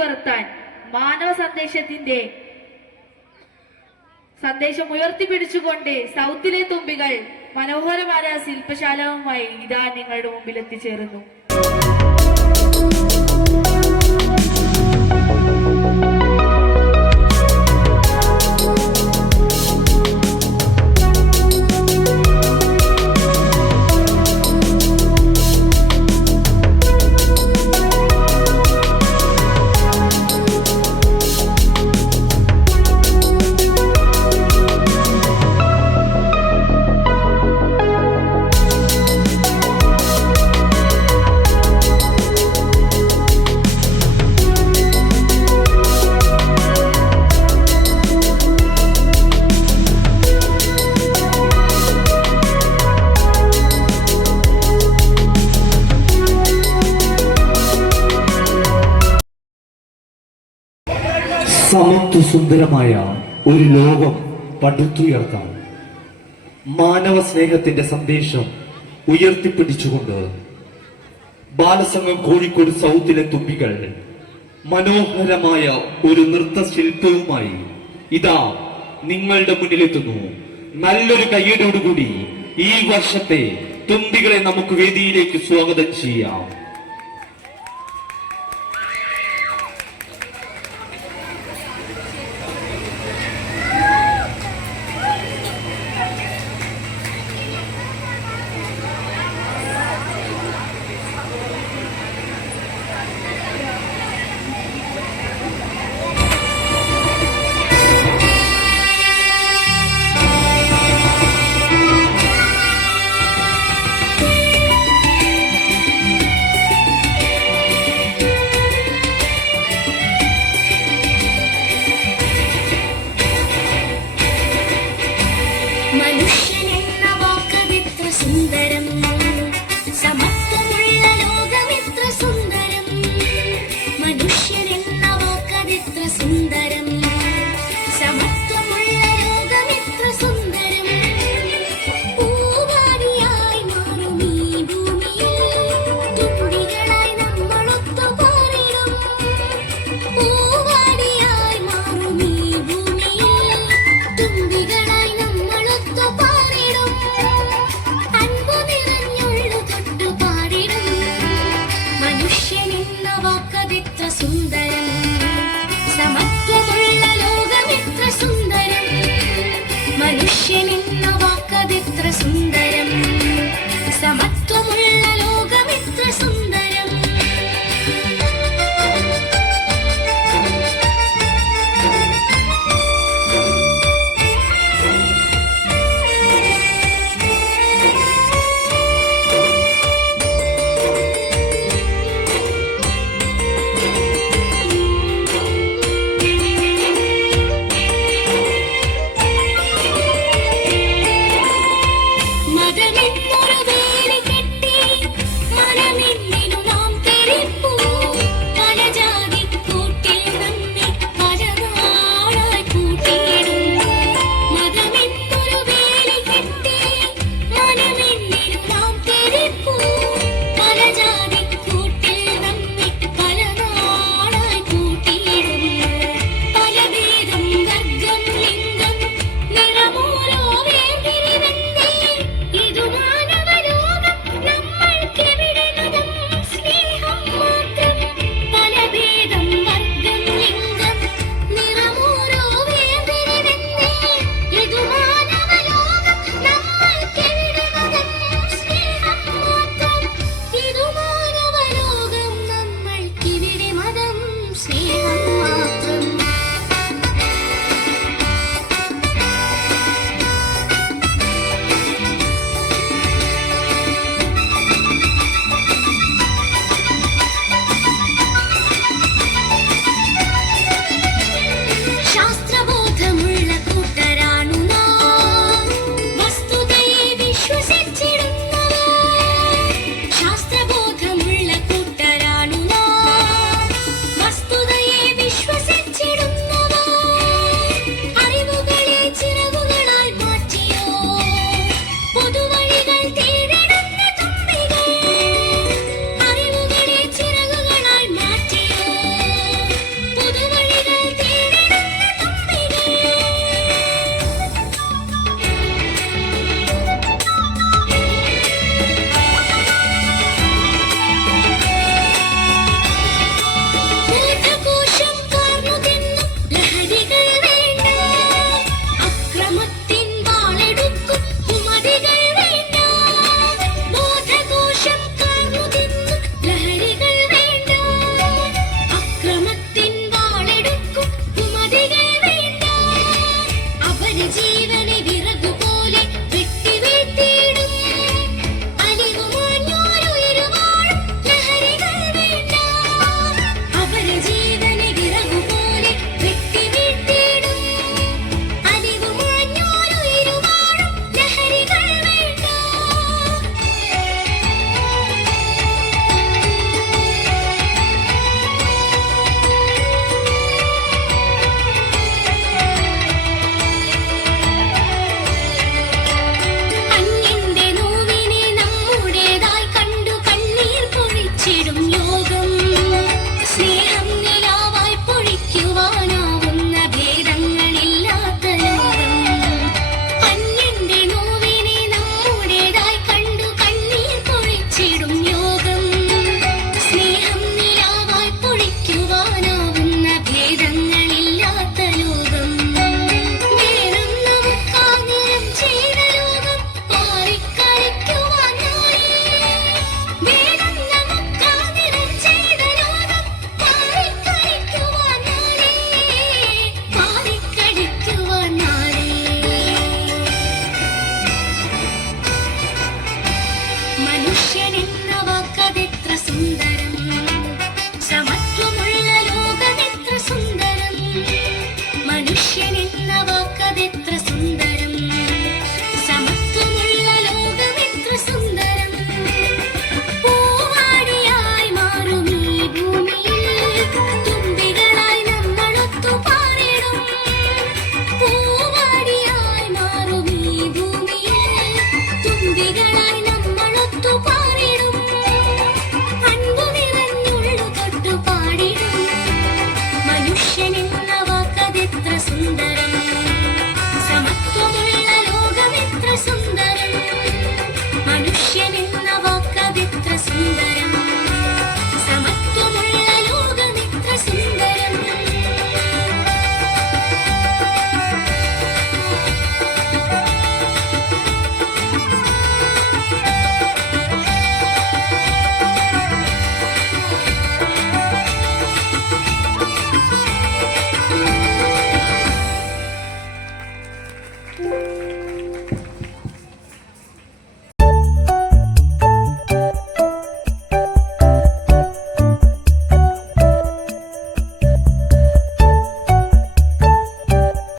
പടർത്തി മാനവ സന്ദേശത്തിന്റെ സന്ദേശം ഉയർത്തിപ്പിടിച്ചുകൊണ്ട് സൗത്തിലെ തുമ്പികൾ മനോഹരമായ ശില്പശാലവുമായി ഇതാ നിങ്ങളുടെ മുമ്പിൽ എത്തിച്ചേരുന്നു. സമത്വ സുന്ദരമായ ഒരു ലോകം പടുത്തുയർത്താൻ മാനവ സ്നേഹത്തിന്റെ സന്ദേശം ഉയർത്തിപ്പിടിച്ചുകൊണ്ട് ബാലസംഘം കോഴിക്കോട് സൗത്തിലെ തുമ്പികൾ മനോഹരമായ ഒരു നൃത്ത ശില്പവുമായി ഇതാ നിങ്ങളുടെ മുന്നിലെത്തുന്നു. നല്ലൊരു കയ്യടോടുകൂടി ഈ വർഷത്തെ തുമ്പികളെ നമുക്ക് വേദിയിലേക്ക് സ്വാഗതം ചെയ്യാം. Didn't even